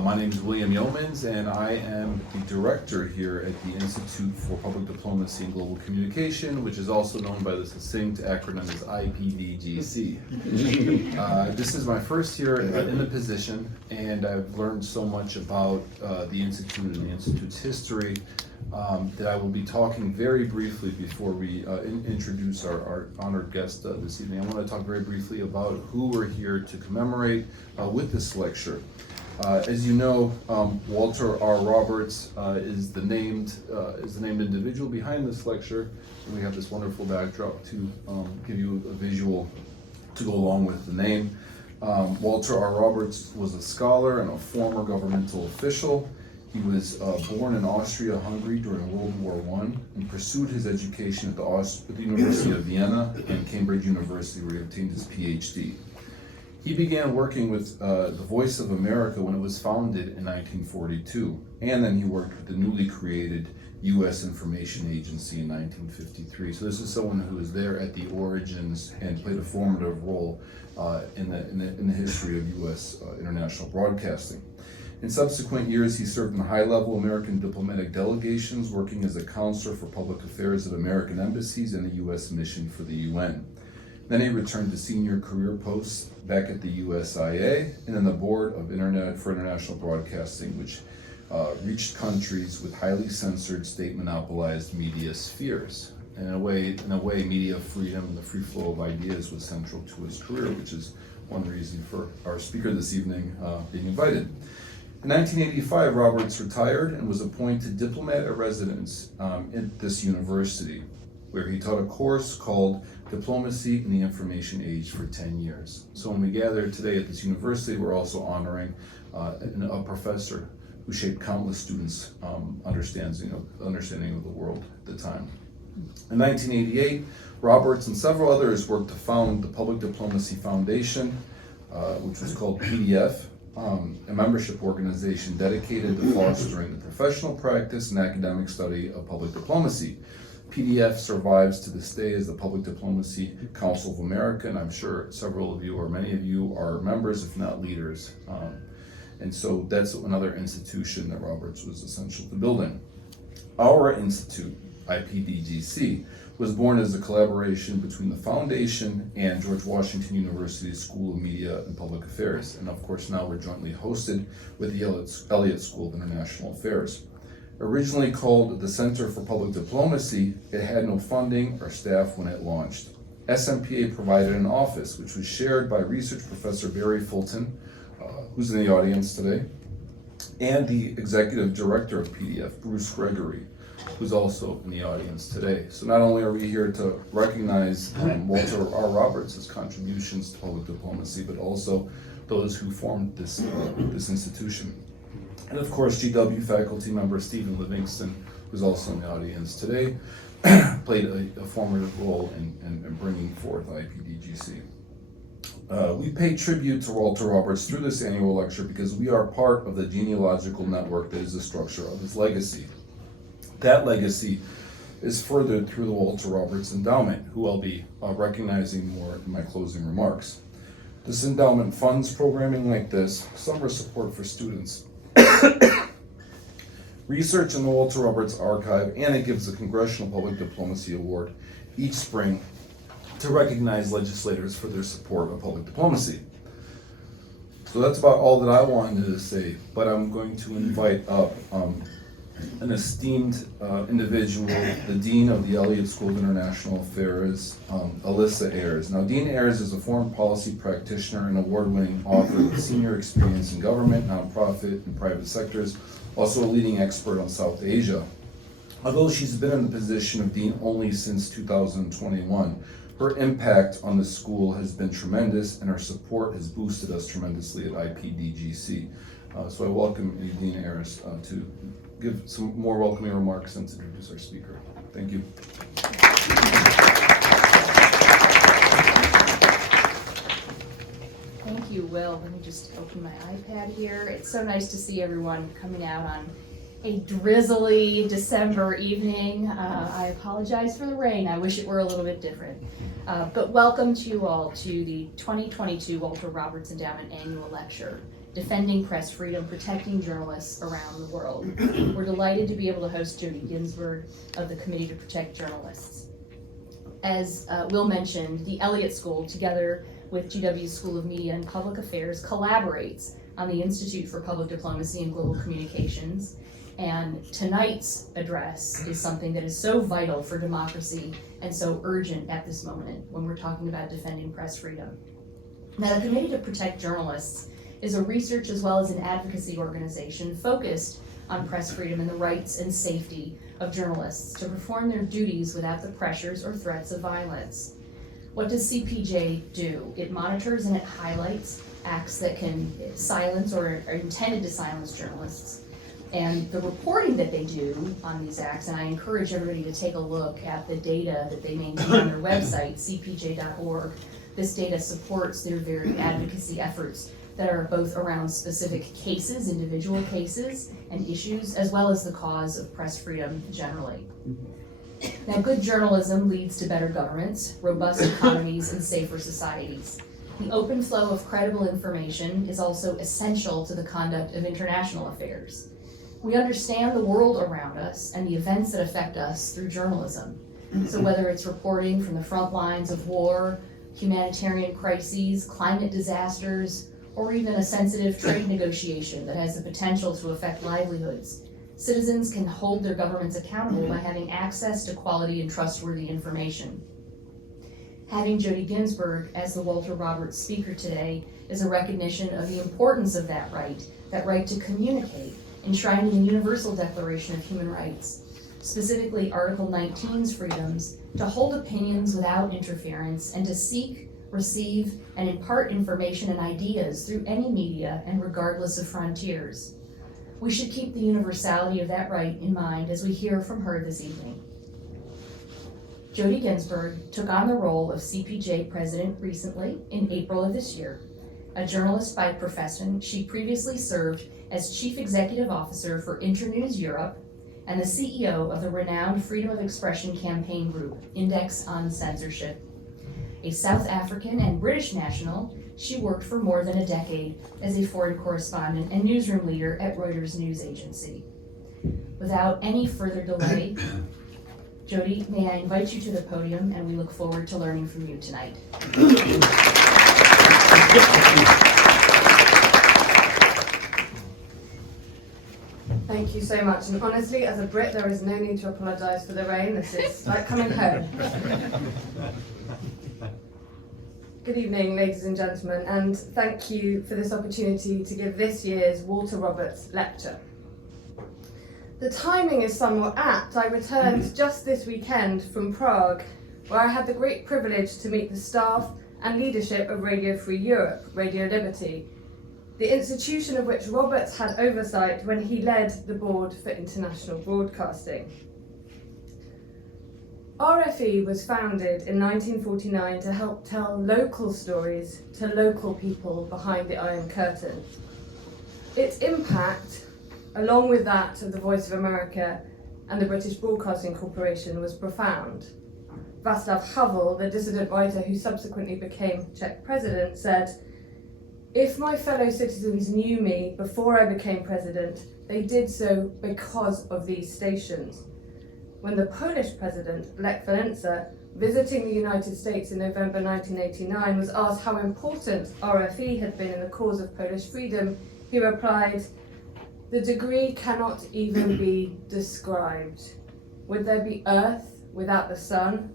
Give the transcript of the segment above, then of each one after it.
My name is William Yeomans, and I am the director here at the Institute for Public Diplomacy and Global Communication, which is also known by the succinct acronym as IPDGC. This is my first year in the position, and I've learned so much about the Institute and the Institute's history that I will be talking very briefly before we introduce our honored guest this evening. I want to talk very briefly about who we're here to commemorate with this lecture. As you know, Walter R. Roberts is the named individual behind this lecture, and we have this wonderful backdrop to give you a visual to go along with the name. Walter R. Roberts was a scholar and a former governmental official. He was born in Austria-Hungary during World War I and pursued his education at the University of Vienna and Cambridge University, where he obtained his PhD. He began working with the Voice of America when it was founded in 1942, and then he worked with the newly created U.S. Information Agency in 1953. So this is someone who was there at the origins and played a formative role in the history of U.S. international broadcasting. In subsequent years, he served in high-level American diplomatic delegations, working as a counselor for public affairs at American embassies and the U.S. mission for the UN. Then he returned to senior career posts back at the USIA and in the Board of for International Broadcasting, which reached countries with highly censored, state-monopolized media spheres. In a way, media freedom and the free flow of ideas was central to his career, which is one reason for our speaker this evening being invited. In 1985, Roberts retired and was appointed diplomat in residence at this university, where he taught a course called Diplomacy in the Information Age for 10 years. So when we gather today at this university, we're also honoring a professor who shaped countless students' understanding of the world at the time. In 1988, Roberts and several others worked to found the Public Diplomacy Foundation, which was called PDF, a membership organization dedicated to fostering the professional practice and academic study of public diplomacy. PDF survives to this day as the Public Diplomacy Council of America, and I'm sure several of you or many of you are members, if not leaders. And so that's another institution that Roberts was essential to building. Our institute, IPDGC, was born as a collaboration between the foundation and George Washington University School of Media and Public Affairs. And of course, now we're jointly hosted with the Elliott School of International Affairs. Originally called the Center for Public Diplomacy, it had no funding or staff when it launched. SMPA provided an office, which was shared by research professor Barry Fulton, who's in the audience today, and the executive director of PDF, Bruce Gregory, who's also in the audience today. So not only are we here to recognize Walter R. Roberts' contributions to public diplomacy, but also those who formed this institution. And of course, GW faculty member Stephen Livingston, who's also in the audience today, played a formative role in bringing forth IPDGC. We pay tribute to Walter Roberts through this annual lecture because we are part of the genealogical network that is the structure of his legacy. That legacy is furthered through the Walter Roberts Endowment, who I'll be recognizing more in my closing remarks. This endowment funds programming like this, summer support for students, research in the Walter Roberts Archive, and it gives the Congressional Public Diplomacy Award each spring to recognize legislators for their support of public diplomacy. So that's about all that I wanted to say, but I'm going to invite up an esteemed individual, the Dean of the Elliott School of International Affairs, Alyssa Ayers. Now, Dean Ayers is a foreign policy practitioner and award-winning author with senior experience in government, nonprofit, and private sectors, also a leading expert on South Asia. Although she's been in the position of Dean only since 2021, her impact on the school has been tremendous, and her support has boosted us tremendously at IPDGC. So I welcome Dean Ayers to give some more welcoming remarks and to introduce our speaker. Thank you. Thank you, Will. Let me just open my iPad here. It's so nice to see everyone coming out on a drizzly December evening. I apologize for the rain. I wish it were a little bit different. But welcome to you all to the 2022 Walter Roberts Endowment Annual Lecture. Defending Press Freedom, Protecting Journalists Around the World. We're delighted to be able to host Jodie Ginsberg of the Committee to Protect Journalists. As Will mentioned, the Elliott School, together with GW's School of Media and Public Affairs, collaborates on the Institute for Public Diplomacy and Global Communications. And tonight's address is something that is so vital for democracy and so urgent at this moment when we're talking about defending press freedom. Now, the Committee to Protect Journalists is a research as well as an advocacy organization focused on press freedom and the rights and safety of journalists to perform their duties without the pressures or threats of violence. What does CPJ do? It monitors and it highlights acts that can silence or are intended to silence journalists. And the reporting that they do on these acts, and I encourage everybody to take a look at the data that they maintain on their website, cpj.org. This data supports their very advocacy efforts that are both around specific cases, individual cases, and issues, as well as the cause of press freedom generally. Now, good journalism leads to better governments, robust economies, and safer societies. The open flow of credible information is also essential to the conduct of international affairs. We understand the world around us and the events that affect us through journalism. So whether it's reporting from the front lines of war, humanitarian crises, climate disasters, or even a sensitive trade negotiation that has the potential to affect livelihoods, citizens can hold their governments accountable by having access to quality and trustworthy information. Having Jodie Ginsberg as the Walter Roberts speaker today is a recognition of the importance of that right to communicate, enshrined in the Universal Declaration of Human Rights, specifically Article 19's freedoms to hold opinions without interference and to seek, receive, and impart information and ideas through any media and regardless of frontiers. We should keep the universality of that right in mind as we hear from her this evening. Jodie Ginsberg took on the role of CPJ president recently in April of this year. A journalist by profession, she previously served as Chief Executive Officer for Internews Europe and the CEO of the renowned Freedom of Expression campaign group, Index on Censorship. A South African and British national, she worked for more than a decade as a foreign correspondent and newsroom leader at Reuters News Agency. Without any further delay, Jodie, may I invite you to the podium, and we look forward to learning from you tonight. Thank you so much, and honestly, as a Brit, there is no need to apologise for the rain. This is like coming home. Good evening, ladies and gentlemen, and thank you for this opportunity to give this year's Walter Roberts Lecture. The timing is somewhat apt. I returned just this weekend from Prague, where I had the great privilege to meet the staff and leadership of Radio Free Europe, Radio Liberty, the institution of which Roberts had oversight when he led the Board for International Broadcasting. RFE was founded in 1949 to help tell local stories to local people behind the Iron Curtain. Its impact, along with that of the Voice of America and the British Broadcasting Corporation, was profound. Václav Havel, the dissident writer who subsequently became Czech president, said, "If my fellow citizens knew me before I became president, they did so because of these stations." When the Polish president, Lech Walesa, visiting the United States in November 1989, was asked how important RFE had been in the cause of Polish freedom, he replied, "The degree cannot even be described. Would there be Earth without the sun?"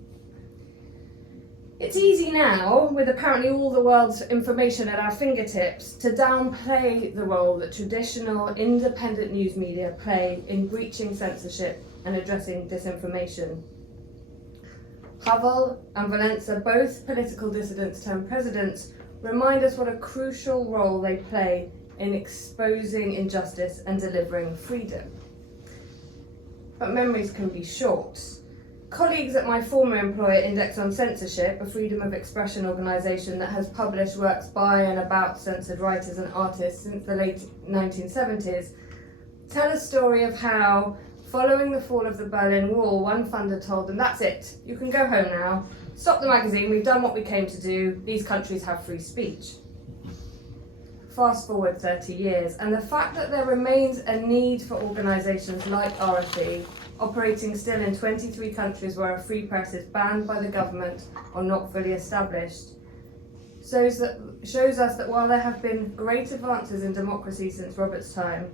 It's easy now, with apparently all the world's information at our fingertips, to downplay the role that traditional independent news media play in breaching censorship and addressing disinformation. Havel and Walesa, both political dissidents turned presidents, remind us what a crucial role they play in exposing injustice and delivering freedom. But memories can be short. Colleagues at my former employer, Index on Censorship, a freedom of expression organisation that has published works by and about censored writers and artists since the late 1970s, tell a story of how, following the fall of the Berlin Wall, one funder told them, "That's it, you can go home now. Stop the magazine, we've done what we came to do. These countries have free speech." Fast forward 30 years, and the fact that there remains a need for organisations like RFE, operating still in 23 countries where a free press is banned by the government or not fully established, shows us that while there have been great advances in democracy since Robert's time,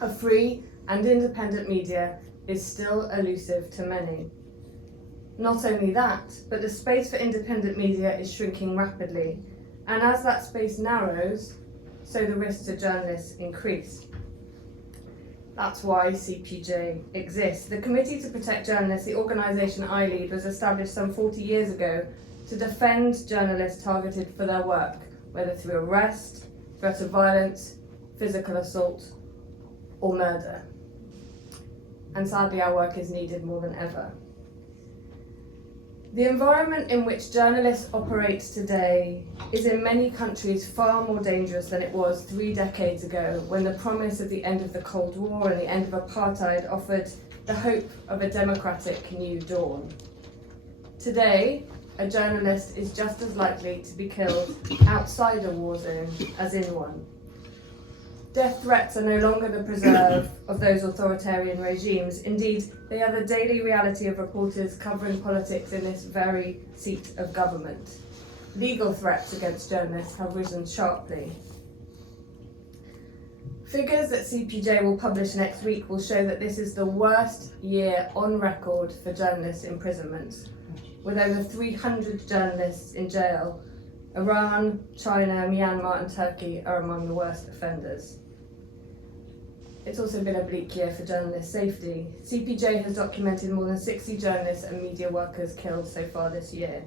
a free and independent media is still elusive to many. Not only that, but the space for independent media is shrinking rapidly, and as that space narrows, so the risks to journalists increase. That's why CPJ exists. The Committee to Protect Journalists, the organisation I lead, was established some 40 years ago to defend journalists targeted for their work, whether through arrest, threat of violence, physical assault, or murder. And sadly, our work is needed more than ever. The environment in which journalists operate today is in many countries far more dangerous than it was 3 decades ago, when the promise of the end of the Cold War and the end of apartheid offered the hope of a democratic new dawn. Today, a journalist is just as likely to be killed outside a war zone as in one. Death threats are no longer the preserve of those authoritarian regimes. Indeed, they are the daily reality of reporters covering politics in this very seat of government. Legal threats against journalists have risen sharply. Figures that CPJ will publish next week will show that this is the worst year on record for journalist imprisonments, with over 300 journalists in jail. Iran, China, Myanmar and Turkey are among the worst offenders. It's also been a bleak year for journalist safety. CPJ has documented more than 60 journalists and media workers killed so far this year.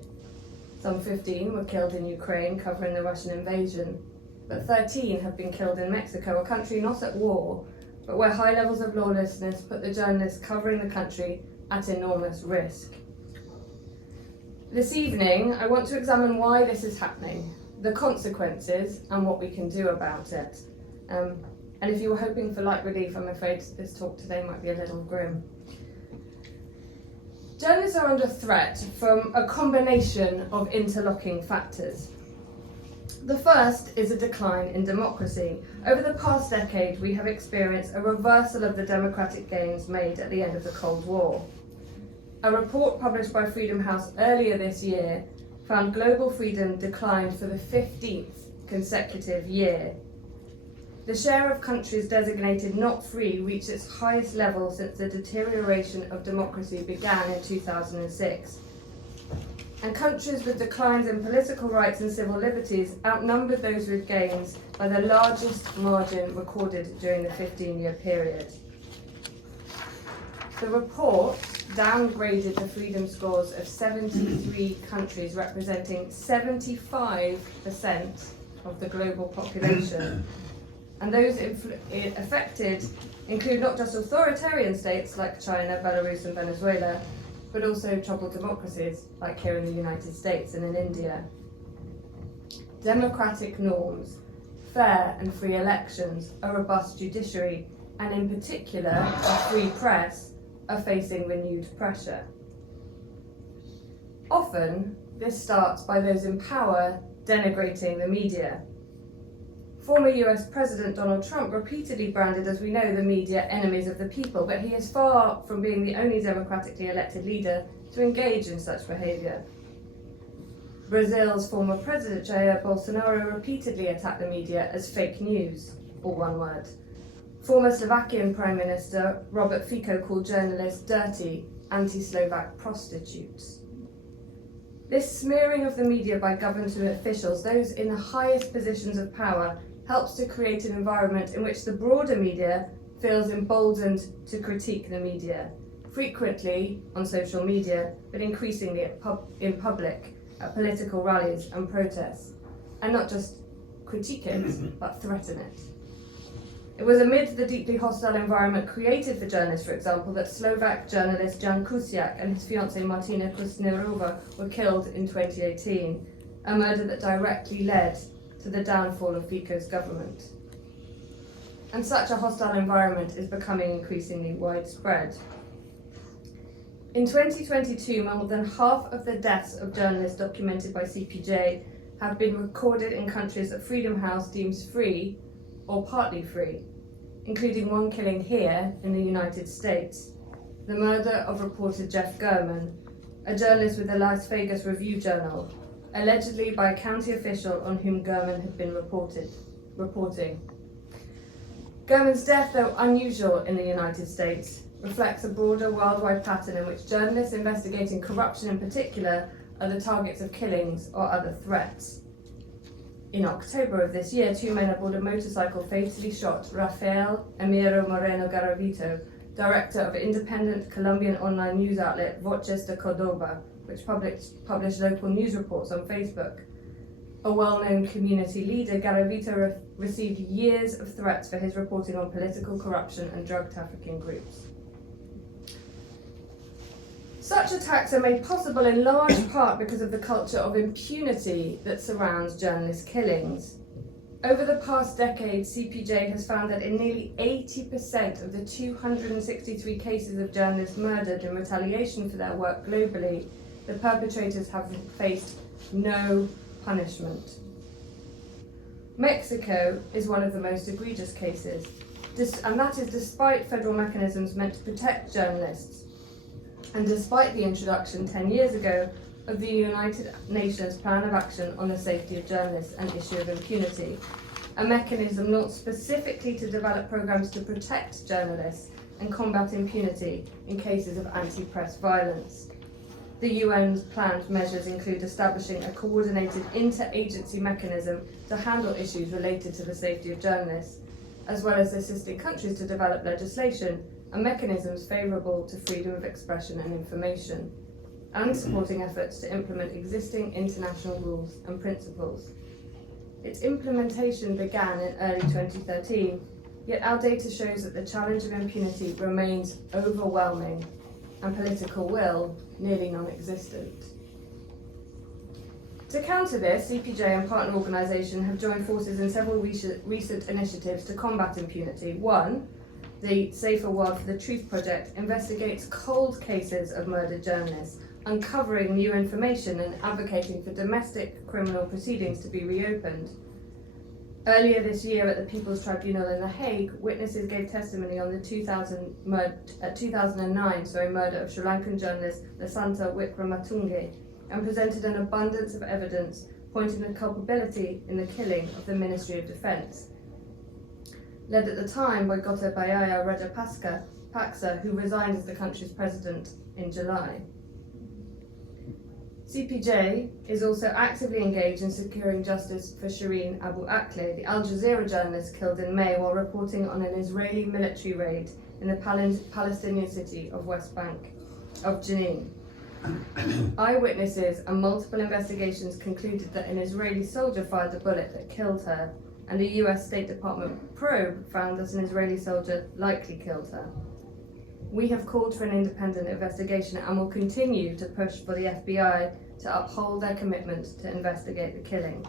Some 15 were killed in Ukraine covering the Russian invasion, but 13 have been killed in Mexico, a country not at war, but where high levels of lawlessness put the journalists covering the country at enormous risk. This evening, I want to examine why this is happening, the consequences, and what we can do about it. And if you were hoping for light relief, I'm afraid this talk today might be a little grim. Journalists are under threat from a combination of interlocking factors. The first is a decline in democracy. Over the past decade, we have experienced a reversal of the democratic gains made at the end of the Cold War. A report published by Freedom House earlier this year found global freedom declined for the 15th consecutive year. The share of countries designated not free reached its highest level since the deterioration of democracy began in 2006. And countries with declines in political rights and civil liberties outnumbered those with gains by the largest margin recorded during the 15-year period. The report downgraded the freedom scores of 73 countries, representing 75% of the global population. And those affected include not just authoritarian states like China, Belarus and Venezuela, but also troubled democracies like here in the United States and in India. Democratic norms, fair and free elections, a robust judiciary, and in particular a free press, are facing renewed pressure. Often, this starts by those in power denigrating the media. Former US President Donald Trump repeatedly branded, as we know, the media enemies of the people, but he is far from being the only democratically elected leader to engage in such behaviour. Brazil's former President Jair Bolsonaro repeatedly attacked the media as fake news, or one word. Former Slovakian Prime Minister Robert Fico called journalists dirty, anti-Slovak prostitutes. This smearing of the media by government officials, those in the highest positions of power, helps to create an environment in which the broader media feels emboldened to critique the media, frequently on social media, but increasingly in public, at political rallies and protests, and not just critique it, but threaten it. It was amid the deeply hostile environment created for journalists, for example, that Slovak journalist Jan Kuciak and his fiancée Martina Kusnerova were killed in 2018, a murder that directly led to the downfall of Fico's government. And such a hostile environment is becoming increasingly widespread. In 2022, more than half of the deaths of journalists documented by CPJ have been recorded in countries that Freedom House deems free or partly free, including one killing here in the United States, the murder of reporter Jeff Gurman, a journalist with the Las Vegas Review-Journal, allegedly by a county official on whom Gurman had been reporting. Gurman's death, though unusual in the United States, reflects a broader worldwide pattern in which journalists investigating corruption in particular are the targets of killings or other threats. In October of this year, 2 men aboard a motorcycle fatally shot Rafael Emiro Moreno Garavito, director of independent Colombian online news outlet Voces de Cordoba, which published local news reports on Facebook. A well-known community leader, Garavito received years of threats for his reporting on political corruption and drug trafficking groups. Such attacks are made possible in large part because of the culture of impunity that surrounds journalist killings. Over the past decade, CPJ has found that in nearly 80% of the 263 cases of journalists murdered in retaliation for their work globally, the perpetrators have faced no punishment. Mexico is one of the most egregious cases, and that is despite federal mechanisms meant to protect journalists, and despite the introduction 10 years ago of the United Nations Plan of Action on the Safety of Journalists and Issue of Impunity, a mechanism launched specifically to develop programs to protect journalists and combat impunity in cases of anti-press violence. The UN's planned measures include establishing a coordinated inter-agency mechanism to handle issues related to the safety of journalists, as well as assisting countries to develop legislation and mechanisms favourable to freedom of expression and information, and supporting efforts to implement existing international rules and principles. Its implementation began in early 2013, yet our data shows that the challenge of impunity remains overwhelming and political will nearly non-existent. To counter this, CPJ and partner organisations have joined forces in several recent initiatives to combat impunity. One, the Safer World for the Truth Project investigates cold cases of murdered journalists, uncovering new information and advocating for domestic criminal proceedings to be reopened. Earlier this year at the People's Tribunal in The Hague, witnesses gave testimony on the 2009 murder of Sri Lankan journalist Lasantha Wickrematunge, and presented an abundance of evidence pointing to culpability in the killing of the Ministry of Defence, led at the time by Gotabaya Rajapaksa, who resigned as the country's president in July. CPJ is also actively engaged in securing justice for Shireen Abu Akleh, the Al Jazeera journalist killed in May while reporting on an Israeli military raid in the Palestinian city of West Bank of Jenin. Eyewitnesses and multiple investigations concluded that an Israeli soldier fired the bullet that killed her, and the US State Department probe found that an Israeli soldier likely killed her. We have called for an independent investigation and will continue to push for the FBI to uphold their commitment to investigate the killing.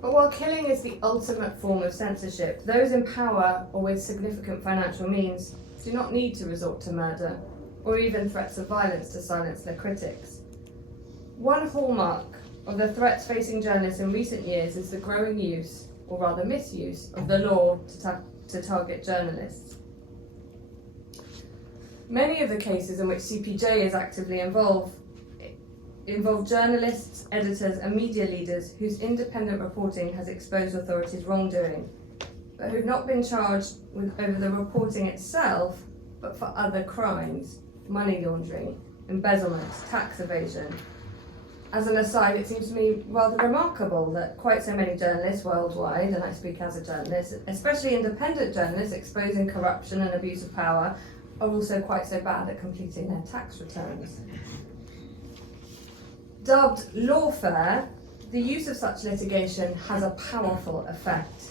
But while killing is the ultimate form of censorship, those in power or with significant financial means do not need to resort to murder or even threats of violence to silence their critics. One hallmark of the threats facing journalists in recent years is the growing use, or rather misuse, of the law to target journalists. Many of the cases in which CPJ is actively involved involve journalists, editors and media leaders whose independent reporting has exposed authorities' wrongdoing, but who've not been charged over the reporting itself, but for other crimes: money laundering, embezzlement, tax evasion. As an aside, it seems to me rather remarkable that quite so many journalists worldwide, and I speak as a journalist, especially independent journalists exposing corruption and abuse of power, are also quite so bad at completing their tax returns. Dubbed lawfare, the use of such litigation has a powerful effect.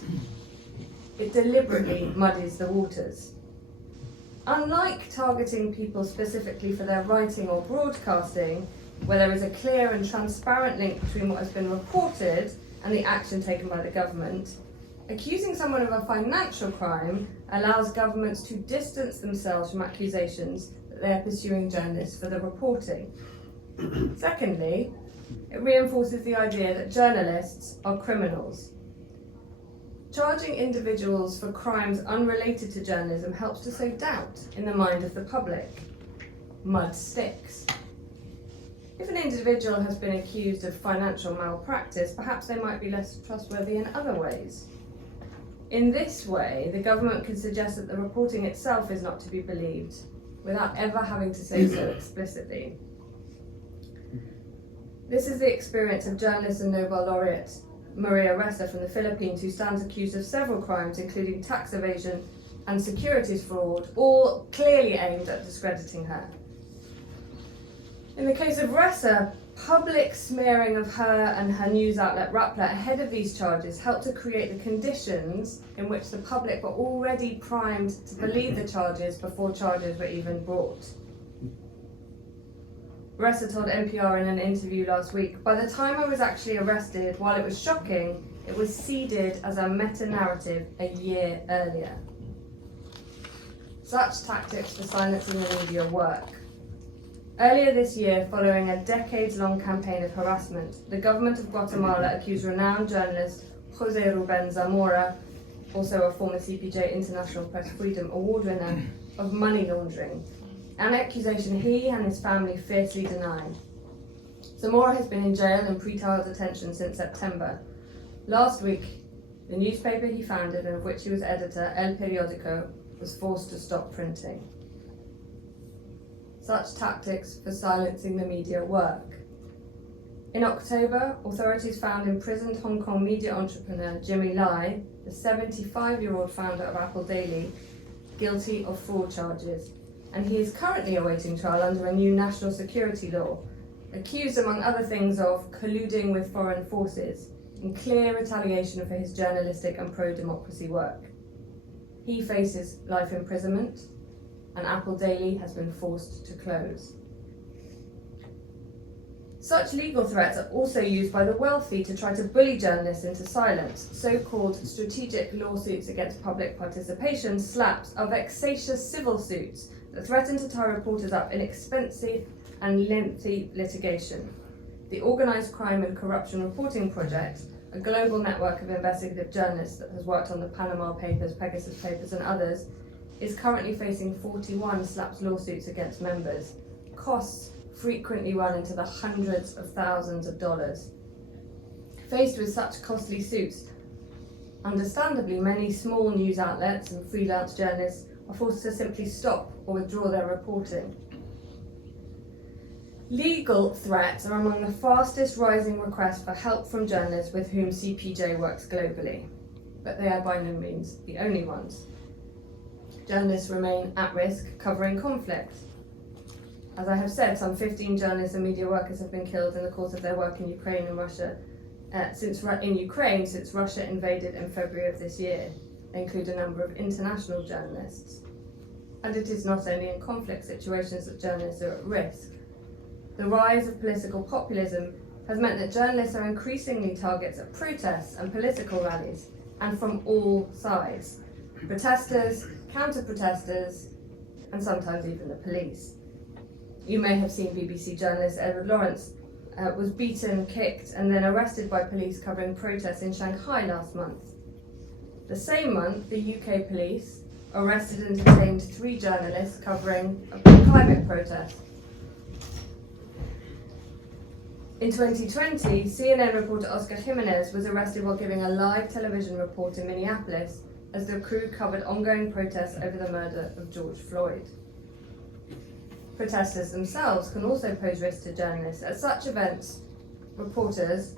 It deliberately muddies the waters. Unlike targeting people specifically for their writing or broadcasting, where there is a clear and transparent link between what has been reported and the action taken by the government, accusing someone of a financial crime allows governments to distance themselves from accusations that they are pursuing journalists for the reporting. Secondly, It reinforces the idea that journalists are criminals. Charging individuals for crimes unrelated to journalism helps to sow doubt in the mind of the public. Mud sticks. If an individual has been accused of financial malpractice, perhaps they might be less trustworthy in other ways. In this way, the government can suggest that the reporting itself is not to be believed, without ever having to say so explicitly. This is the experience of journalist and Nobel laureate Maria Ressa from the Philippines, who stands accused of several crimes, including tax evasion and securities fraud, all clearly aimed at discrediting her. In the case of Ressa, public smearing of her and her news outlet Rappler ahead of these charges helped to create the conditions in which the public were already primed to believe the charges before charges were even brought. Ressa told NPR in an interview last week, "By the time I was actually arrested, while it was shocking, it was seeded as a meta-narrative a year earlier." Such tactics for silencing the media work. Earlier this year, following a decades-long campaign of harassment, the government of Guatemala accused renowned journalist José Rubén Zamora, also a former CPJ International Press Freedom Award winner, of money laundering, an accusation he and his family fiercely deny. Zamora has been in jail and pre-trial detention since September. Last week, the newspaper he founded and of which he was editor, El Periódico, was forced to stop printing. Such tactics for silencing the media work. In October, authorities found imprisoned Hong Kong media entrepreneur Jimmy Lai, the 75-year-old founder of Apple Daily, guilty of fraud charges, and he is currently awaiting trial under a new national security law, accused among other things of colluding with foreign forces in clear retaliation for his journalistic and pro-democracy work. He faces life imprisonment, and Apple Daily has been forced to close. Such legal threats are also used by the wealthy to try to bully journalists into silence. So-called strategic lawsuits against public participation, SLAPs, are vexatious civil suits that threaten to tie reporters up in expensive and lengthy litigation. The Organised Crime and Corruption Reporting Project, a global network of investigative journalists that has worked on the Panama Papers, Pegasus Papers and others, is currently facing 41 SLAPs lawsuits against members. Costs frequently run into the hundreds of thousands of dollars. Faced with such costly suits, understandably many small news outlets and freelance journalists are forced to simply stop or withdraw their reporting. Legal threats are among the fastest rising requests for help from journalists with whom CPJ works globally, but they are by no means the only ones. Journalists remain at risk covering conflict. As I have said, some 15 journalists and media workers have been killed in the course of their work in Ukraine and Russia since Russia invaded in February of this year. They include a number of international journalists. And it is not only in conflict situations that journalists are at risk. The rise of political populism has meant that journalists are increasingly targets at protests and political rallies, and from all sides. Protesters, counter-protesters, and sometimes even the police. You may have seen BBC journalist Edward Lawrence was beaten, kicked, and then arrested by police covering protests in Shanghai last month. The same month, the UK police arrested and detained 3 journalists covering a climate protest. In 2020, CNN reporter Oscar Jimenez was arrested while giving a live television report in Minneapolis as the crew covered ongoing protests over the murder of George Floyd. Protesters themselves can also pose risk to journalists. At such events, reporters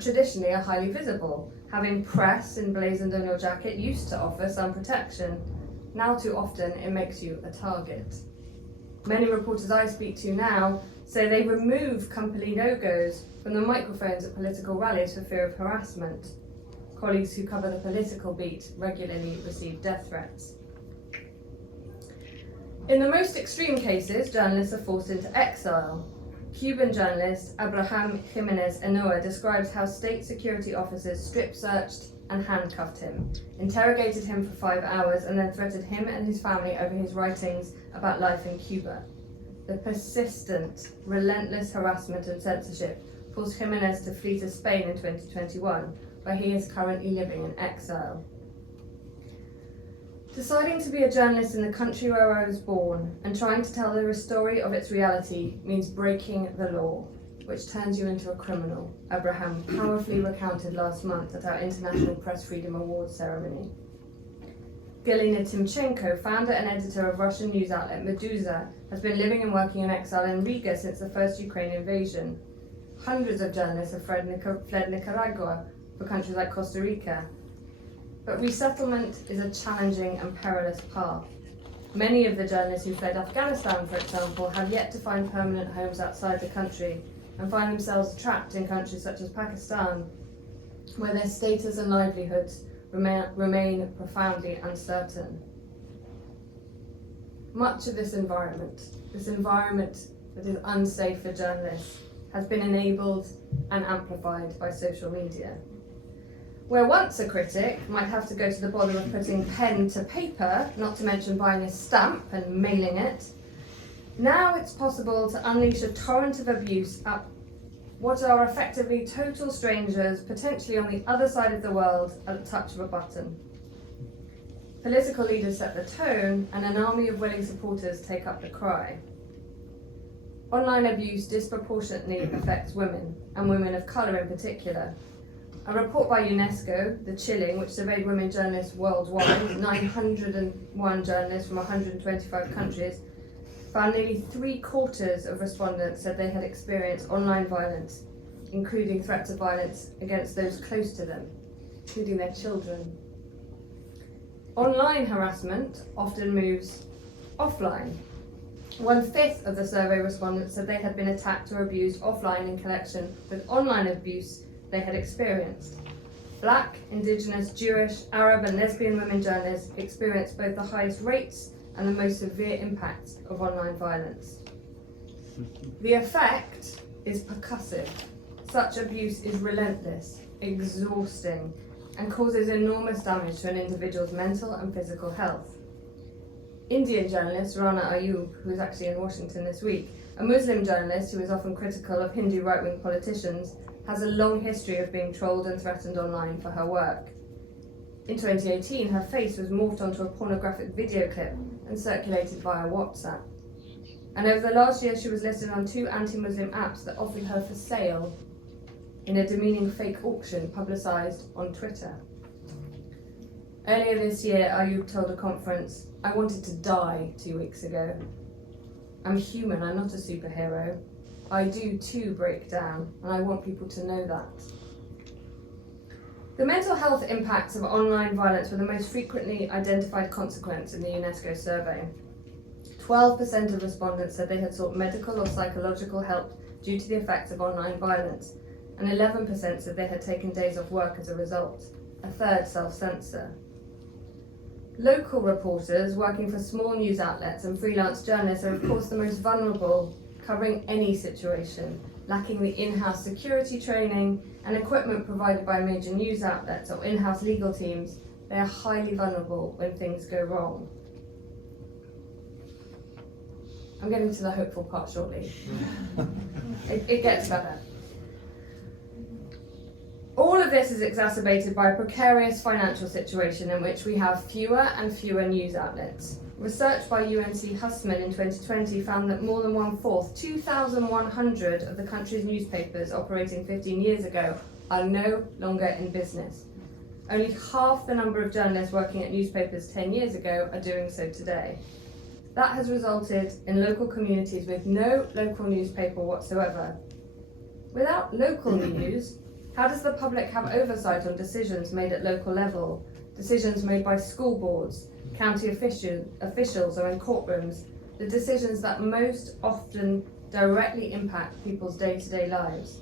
traditionally are highly visible, having press emblazoned on your jacket used to offer some protection. Now too often it makes you a target. Many reporters I speak to now say they remove company logos from the microphones at political rallies for fear of harassment. Colleagues who cover the political beat regularly receive death threats. In the most extreme cases, journalists are forced into exile. Cuban journalist Abraham Jimenez Enoa describes how state security officers strip-searched and handcuffed him, interrogated him for 5 hours, and then threatened him and his family over his writings about life in Cuba. The persistent, relentless harassment and censorship forced Jimenez to flee to Spain in 2021, where he is currently living in exile. Deciding to be a journalist in the country where I was born and trying to tell the story of its reality means breaking the law, which turns you into a criminal, Abraham powerfully recounted last month at our International Press Freedom Awards ceremony. Galina Timchenko, founder and editor of Russian news outlet Meduza, has been living and working in exile in Riga since the first Ukraine invasion. Hundreds of journalists have fled Nicaragua for countries like Costa Rica. But resettlement is a challenging and perilous path. Many of the journalists who fled Afghanistan, for example, have yet to find permanent homes outside the country and find themselves trapped in countries such as Pakistan, where their status and livelihoods remain profoundly uncertain. Much of this environment that is unsafe for journalists, has been enabled and amplified by social media. Where once a critic might have to go to the bother of putting pen to paper, not to mention buying a stamp and mailing it, now it's possible to unleash a torrent of abuse at what are effectively total strangers, potentially on the other side of the world, at the touch of a button. Political leaders set the tone, and an army of willing supporters take up the cry. Online abuse disproportionately affects women, and women of colour in particular. A report by UNESCO, The Chilling, which surveyed women journalists worldwide, 901 journalists from 125 countries, found nearly 3/4 of respondents said they had experienced online violence, including threats of violence against those close to them, including their children. Online harassment often moves offline. 1/5 of the survey respondents said they had been attacked or abused offline in connection with online abuse they had experienced. Black, Indigenous, Jewish, Arab and lesbian women journalists experienced both the highest rates and the most severe impacts of online violence. The effect is percussive. Such abuse is relentless, exhausting, and causes enormous damage to an individual's mental and physical health. Indian journalist Rana Ayub, who is actually in Washington this week, a Muslim journalist who is often critical of Hindu right-wing politicians, has a long history of being trolled and threatened online for her work. In 2018, her face was morphed onto a pornographic video clip and circulated via WhatsApp. And over the last year, she was listed on 2 anti-Muslim apps that offered her for sale in a demeaning fake auction publicised on Twitter. Earlier this year, Ayub told a conference, "I wanted to die 2 weeks ago. I'm human, I'm not a superhero. I do too break down, and I want people to know that." The mental health impacts of online violence were the most frequently identified consequence in the UNESCO survey. 12% of respondents said they had sought medical or psychological help due to the effects of online violence, and 11% said they had taken days off work as a result. A third self-censor. Local reporters working for small news outlets and freelance journalists are of course the most vulnerable, covering any situation, lacking the in-house security training and equipment provided by major news outlets or in-house legal teams. They are highly vulnerable when things go wrong. I'm getting to the hopeful part shortly. It gets better. All of this is exacerbated by a precarious financial situation in which we have fewer and fewer news outlets. Research by UNC Hussman in 2020 found that more than 1/4, 2,100 of the country's newspapers operating 15 years ago are no longer in business. Only half the number of journalists working at newspapers 10 years ago are doing so today. That has resulted in local communities with no local newspaper whatsoever. Without local news, how does the public have oversight on decisions made at local level, decisions made by school boards, county officials or in courtrooms, the decisions that most often directly impact people's day-to-day lives?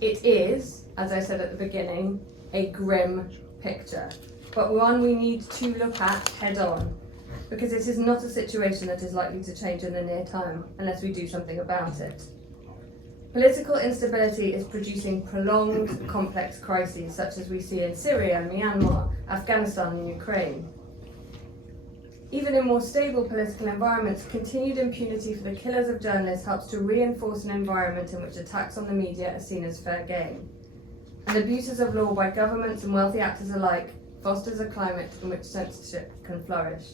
It is, as I said at the beginning, a grim picture, but one we need to look at head on, because it is not a situation that is likely to change in the near term unless we do something about it. Political instability is producing prolonged, complex crises such as we see in Syria, Myanmar, Afghanistan and Ukraine. Even in more stable political environments, continued impunity for the killers of journalists helps to reinforce an environment in which attacks on the media are seen as fair game. And abuses of law by governments and wealthy actors alike fosters a climate in which censorship can flourish.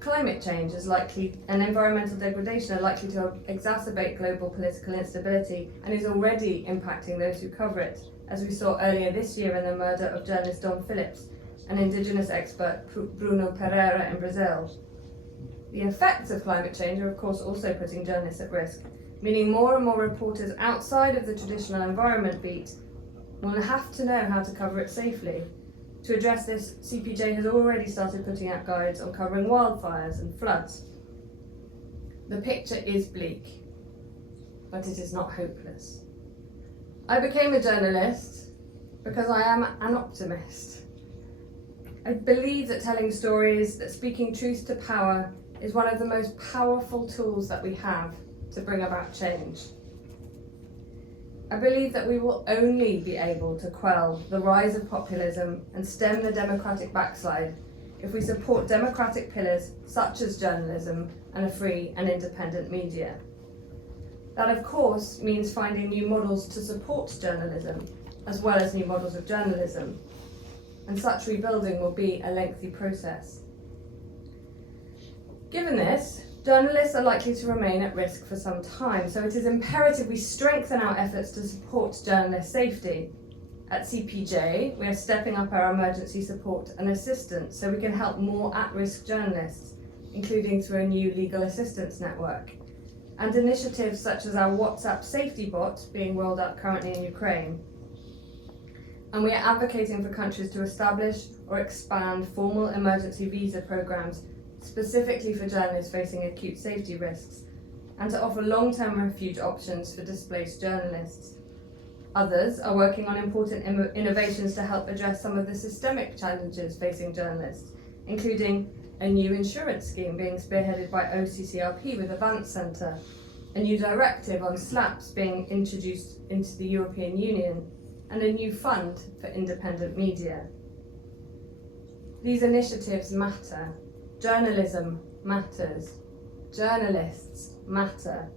Climate change and environmental degradation are likely to exacerbate global political instability and is already impacting those who cover it, as we saw earlier this year in the murder of journalist Dom Phillips and indigenous expert Bruno Pereira in Brazil. The effects of climate change are of course also putting journalists at risk, meaning more and more reporters outside of the traditional environment beat will have to know how to cover it safely. To address this, CPJ has already started putting out guides on covering wildfires and floods. The picture is bleak, but it is not hopeless. I became a journalist because I am an optimist. I believe that telling stories, that speaking truth to power, is one of the most powerful tools that we have to bring about change. I believe that we will only be able to quell the rise of populism and stem the democratic backslide if we support democratic pillars such as journalism and a free and independent media. That of course means finding new models to support journalism, as well as new models of journalism. And such rebuilding will be a lengthy process. Given this, journalists are likely to remain at risk for some time, so it is imperative we strengthen our efforts to support journalist safety. At CPJ, we are stepping up our emergency support and assistance so we can help more at-risk journalists, including through a new legal assistance network, and initiatives such as our WhatsApp safety bot being rolled out currently in Ukraine. And we are advocating for countries to establish or expand formal emergency visa programs specifically for journalists facing acute safety risks, and to offer long-term refuge options for displaced journalists. Others are working on important innovations to help address some of the systemic challenges facing journalists, including a new insurance scheme being spearheaded by OCCRP with Endowment Centre, a new directive on SLAPs being introduced into the European Union, and a new fund for independent media. These initiatives matter. Journalism matters. Journalists matter.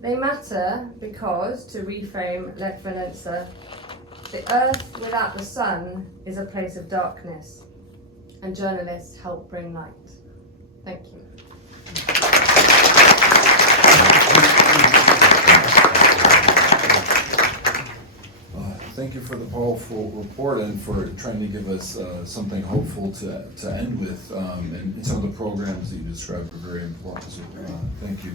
They matter because, to reframe Lech Walesa, the earth without the sun is a place of darkness, and journalists help bring light. Thank you. Thank you for the powerful report and for trying to give us something hopeful to end with. And some of the programs that you described were very important. So thank you,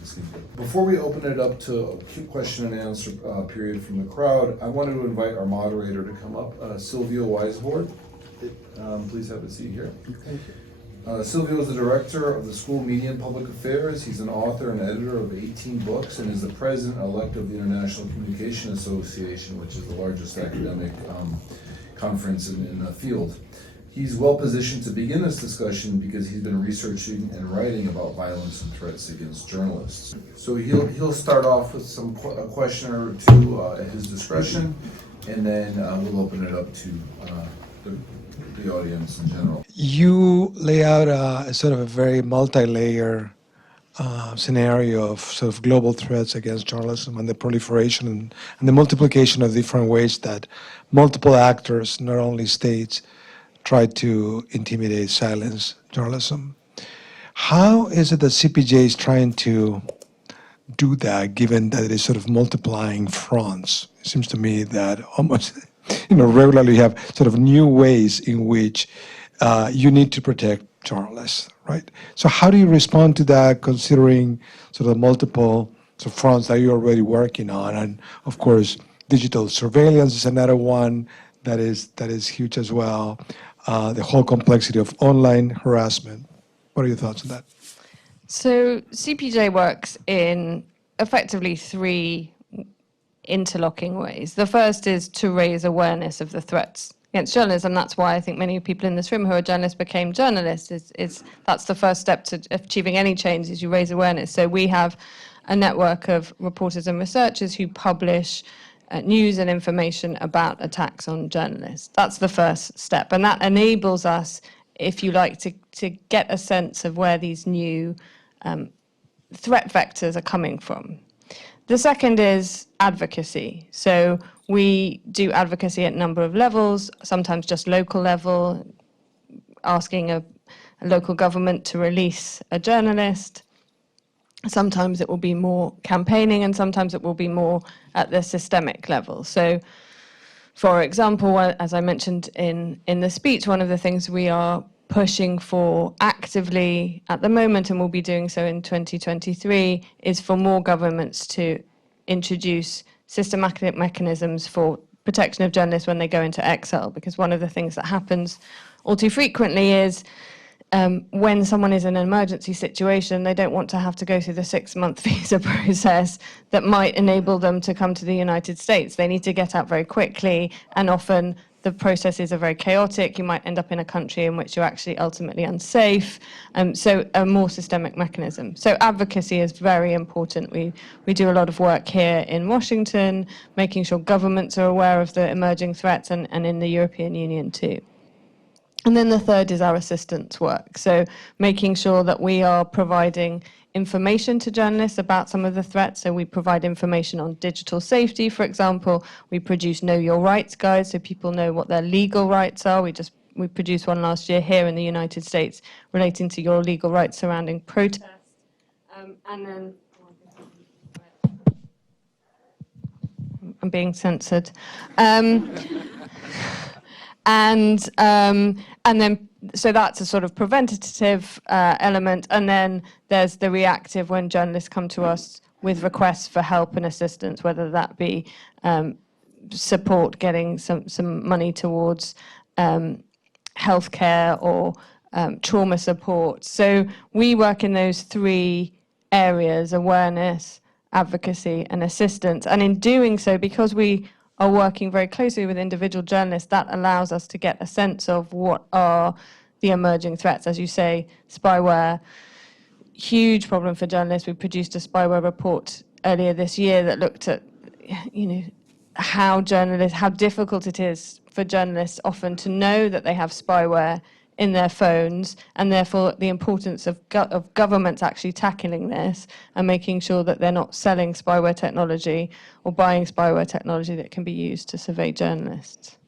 Ms. Ginsberg. Before we open it up to a question and answer period from the crowd, I wanted to invite our moderator to come up, Silvio Weisbord. Please have a seat here. Thank you. Silvio is the director of the School of Media and Public Affairs. He's an author and editor of 18 books and is the president-elect of the International Communication Association, which is the largest academic conference in the field. He's well positioned to begin this discussion because he's been researching and writing about violence and threats against journalists. So he'll start off with a question or two at his discretion, and then we'll open it up to the audience in general. You lay out a sort of a very multi-layer scenario of sort of global threats against journalism and the proliferation and the multiplication of different ways that multiple actors, not only states, try to intimidate, silence journalism. How is it that CPJ is trying to do that, given that it is sort of multiplying fronts? It seems to me that almost regularly you have sort of new ways in which you need to protect journalists, right? So how do you respond to that, considering sort of multiple fronts that you're already working on? And of course, digital surveillance is another one that is huge as well. The whole complexity of online harassment. What are your thoughts on that? So CPJ works in effectively three interlocking ways. The first is to raise awareness of the threats against journalism. That's why I think many people in this room who are journalists became journalists. Is that's the first step to achieving any change, is you raise awareness. So we have a network of reporters and researchers who publish news and information about attacks on journalists. That's the first step, and that enables us if you like, to get a sense of where these new threat vectors are coming from. The second is advocacy. So we do advocacy at a number of levels, sometimes just local level, asking a local government to release a journalist. Sometimes it will be more campaigning, and sometimes it will be more at the systemic level. So, for example, as I mentioned in the speech, one of the things we are pushing for actively at the moment, and will be doing so in 2023, is for more governments to introduce systematic mechanisms for protection of journalists when they go into exile. Because one of the things that happens all too frequently is when someone is in an emergency situation, they don't want to have to go through the 6-month visa process that might enable them to come to the United States. They need to get out very quickly, and often the processes are very chaotic. You might end up in a country in which you're actually ultimately unsafe. So a more systemic mechanism. So advocacy is very important. We do a lot of work here in Washington, making sure governments are aware of the emerging threats, and in the European Union too. And then the third is our assistance work. So making sure that we are providing information to journalists about some of the threats. So we provide information on digital safety, for example. We produce Know Your Rights guides so people know what their legal rights are. We produced one last year here in the United States relating to your legal rights surrounding protest. And then I'm being censored. And then, so that's a sort of preventative element. And then there's the reactive, when journalists come to us with requests for help and assistance, whether that be support, getting some money towards healthcare or trauma support. So we work in those three areas: awareness, advocacy, and assistance. And in doing so, because we are working very closely with individual journalists, that allows us to get a sense of what are the emerging threats. As you say, spyware, huge problem for journalists. We produced a spyware report earlier this year that looked at, how difficult it is for journalists often to know that they have spyware in their phones, and therefore the importance of governments actually tackling this and making sure that they're not selling spyware technology or buying spyware technology that can be used to survey journalists.